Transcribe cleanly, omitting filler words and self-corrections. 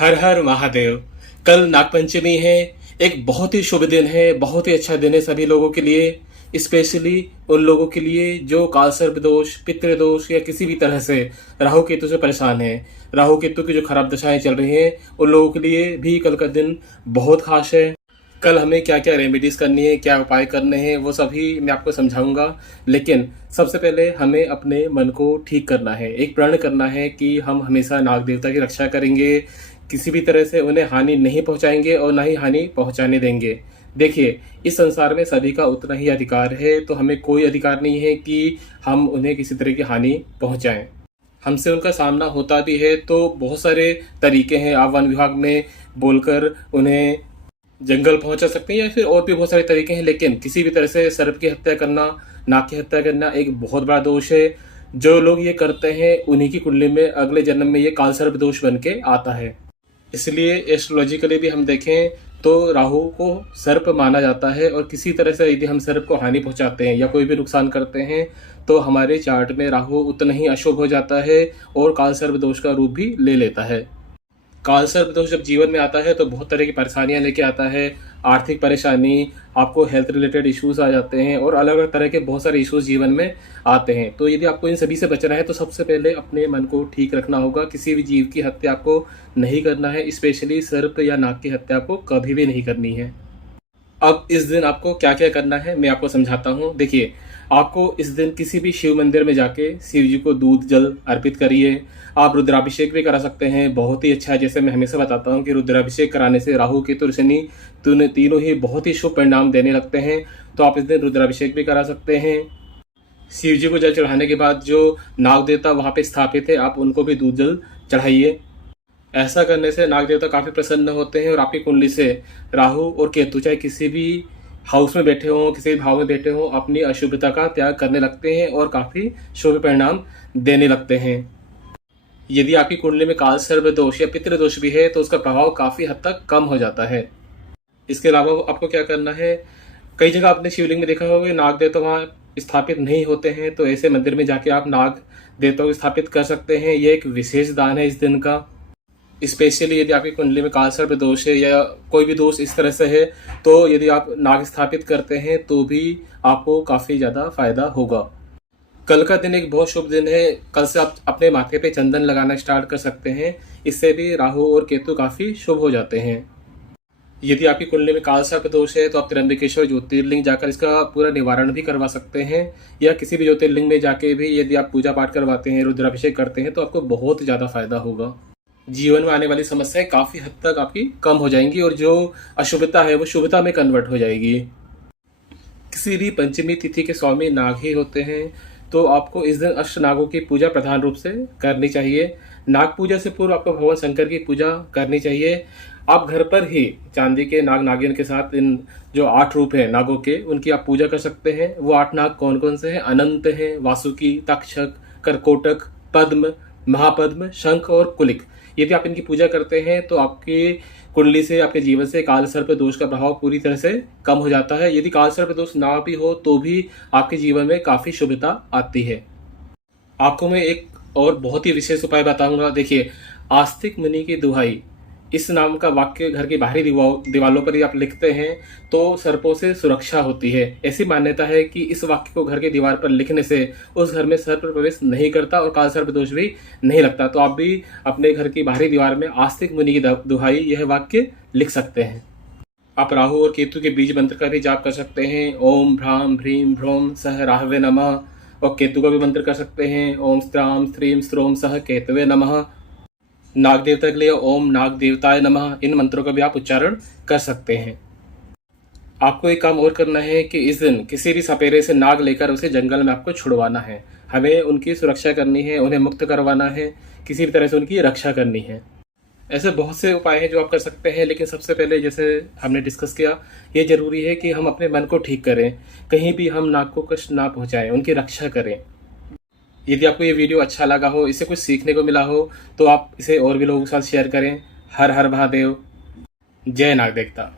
हर हर महादेव। कल नागपंचमी है। एक बहुत ही शुभ दिन है, बहुत ही अच्छा दिन है सभी लोगों के लिए। स्पेशली उन लोगों के लिए जो कालसर्प दोष, पितृ दोष या किसी भी तरह से राहु केतु से परेशान है। राहु केतु की जो खराब दशाएं चल रही हैं उन लोगों के लिए भी कल का दिन बहुत खास है। कल हमें क्या क्या रेमेडीज करनी है, क्या उपाय करने हैं, वो सभी मैं आपको समझाऊंगा। लेकिन सबसे पहले हमें अपने मन को ठीक करना है। एक प्रण करना है कि हम हमेशा नाग देवता की रक्षा करेंगे, किसी भी तरह से उन्हें हानि नहीं पहुंचाएंगे और ना ही हानि पहुंचाने देंगे। देखिए, इस संसार में सभी का उतना ही अधिकार है, तो हमें कोई अधिकार नहीं है कि हम उन्हें किसी तरह की हानि पहुंचाएं। हमसे उनका सामना होता भी है तो बहुत सारे तरीके हैं। आप वन विभाग में बोलकर उन्हें जंगल पहुंचा सकते हैं या फिर और भी बहुत सारे तरीके हैं। लेकिन किसी भी तरह से सर्प की हत्या करना, नाग की हत्या करना एक बहुत बड़ा दोष है। जो लोग ये करते हैं उन्हीं की कुंडली में अगले जन्म में ये काल सर्प दोष बन के आता है। इसलिए एस्ट्रोलॉजिकली भी हम देखें तो राहु को सर्प माना जाता है, और किसी तरह से यदि हम सर्प को हानि पहुंचाते हैं या कोई भी नुकसान करते हैं तो हमारे चार्ट में राहु उतना ही अशुभ हो जाता है और काल सर्प दोष का रूप भी ले लेता है। काल सर्प दोष जब जीवन में आता है तो बहुत तरह की परेशानियां लेके आता है। आर्थिक परेशानी, आपको हेल्थ रिलेटेड इश्यूज आ जाते हैं और अलग अलग तरह के बहुत सारे इश्यूज जीवन में आते हैं। तो यदि आपको इन सभी से बचना है तो सबसे पहले अपने मन को ठीक रखना होगा। किसी भी जीव की हत्या आपको नहीं करना है, स्पेशली सर्प या नाग की हत्या आपको कभी भी नहीं करनी है। अब इस दिन आपको क्या क्या करना है मैं आपको समझाता हूँ। देखिए, आपको इस दिन किसी भी शिव मंदिर में जाके शिव जी को दूध जल अर्पित करिए। आप रुद्राभिषेक भी करा सकते हैं, बहुत ही अच्छा है। जैसे मैं हमेशा बताता हूँ कि रुद्राभिषेक कराने से राहु केतु शनि तीनों ही बहुत ही शुभ परिणाम देने लगते हैं। तो आप इस दिन रुद्राभिषेक भी करा सकते हैं। शिव जी को जल चढ़ाने के बाद जो नाग देवता वहां पे स्थापित है आप उनको भी दूध जल चढ़ाइए। ऐसा करने से नाग देवता काफी प्रसन्न होते हैं और आपकी कुंडली से राहु और केतु चाहे किसी भी हाउस में बैठे हों, किसी भी भाव में बैठे हों, अपनी अशुभता का त्याग करने लगते हैं और काफी शुभ परिणाम देने लगते हैं। यदि आपकी कुंडली में काल सर्प दोष या पितृ दोष भी है तो उसका प्रभाव काफी हद तक कम हो जाता है। इसके अलावा आपको क्या करना है, कई जगह आपने शिवलिंग में देखा होगा नाग देवता वहां स्थापित नहीं होते हैं, तो ऐसे मंदिर में जाके आप नाग देवता को स्थापित कर सकते हैं। यह एक विशेष दान है इस दिन का। स्पेशली यदि आपकी कुंडली में काल सर्प दोष है या कोई भी दोष इस तरह से है तो यदि आप नाग स्थापित करते हैं तो भी आपको काफी ज्यादा फायदा होगा। कल का दिन एक बहुत शुभ दिन है। कल से आप अपने माथे पे चंदन लगाना स्टार्ट कर सकते हैं। इससे भी राहु और केतु काफी शुभ हो जाते हैं। यदि आपकी कुंडली में काल सर्प दोष है तो आप त्र्यंबकेश्वर ज्योतिर्लिंग जाकर इसका पूरा निवारण भी करवा सकते हैं, या किसी भी ज्योतिर्लिंग में जाके भी यदि आप पूजा पाठ करवाते हैं, रुद्राभिषेक करते हैं तो आपको बहुत ज्यादा फायदा होगा। जीवन में आने वाली समस्याएं काफी हद तक आपकी कम हो जाएंगी और जो अशुभता है वो शुभता में कन्वर्ट हो जाएगी। किसी भी पंचमी तिथि के स्वामी नाग ही होते हैं, तो आपको इस दिन अष्ट नागों की पूजा प्रधान रूप से करनी चाहिए। नाग पूजा से पूर्व आपको भगवान शंकर की पूजा करनी चाहिए। आप घर पर ही चांदी के नाग नागिन के साथ इन जो 8 रूप है नागों के, उनकी आप पूजा कर सकते हैं। वो 8 नाग कौन कौन से हैं? अनंत हैं, वासुकी, तक्षक, करकोटक, पद्म, महापद्म, शंख और कुलिक। यदि आप इनकी पूजा करते हैं तो आपकी कुंडली से, आपके जीवन से काल सर्प दोष का प्रभाव पूरी तरह से कम हो जाता है। यदि काल सर्प दोष ना भी हो तो भी आपके जीवन में काफी शुभता आती है। आपको मैं एक और बहुत ही विशेष उपाय बताऊंगा। देखिए, आस्तिक मुनि की दुहाई इस नाम का वाक्य घर की बाहरी दीवालों पर ही आप लिखते हैं तो सर्पों से सुरक्षा होती है। ऐसी मान्यता है कि इस वाक्य को घर की दीवार पर लिखने से उस घर में सर्प प्रवेश नहीं करता और काल सर्प दोष भी नहीं लगता। तो आप भी अपने घर की बाहरी दीवार में आस्तिक मुनि की दुहाई यह वाक्य लिख सकते हैं। आप राहु और केतु के बीज मंत्र का भी जाप कर सकते हैं। ओम भ्राम भ्रीम भ्रोम सह राहवे नमः। और केतु का भी मंत्र कर सकते हैं। ओम स्त्राम स्त्रीम स्त्रोम सह केतवे नमः। नाग देवता के लिए ओम नाग देवताय नमः। इन मंत्रों का भी आप उच्चारण कर सकते हैं। आपको एक काम और करना है कि इस दिन किसी भी सपेरे से नाग लेकर उसे जंगल में आपको छुड़वाना है। हमें उनकी सुरक्षा करनी है, उन्हें मुक्त करवाना है, किसी भी तरह से उनकी रक्षा करनी है। ऐसे बहुत से उपाय हैं जो आप कर सकते हैं, लेकिन सबसे पहले जैसे हमने डिस्कस किया, ये जरूरी है कि हम अपने मन को ठीक करें, कहीं भी हम नाग को कष्ट ना पहुंचाएं, उनकी रक्षा करें। यदि आपको ये वीडियो अच्छा लगा हो, इससे कुछ सीखने को मिला हो, तो आप इसे और भी लोगों के साथ शेयर करें। हर हर महादेव। जय नाग देवता।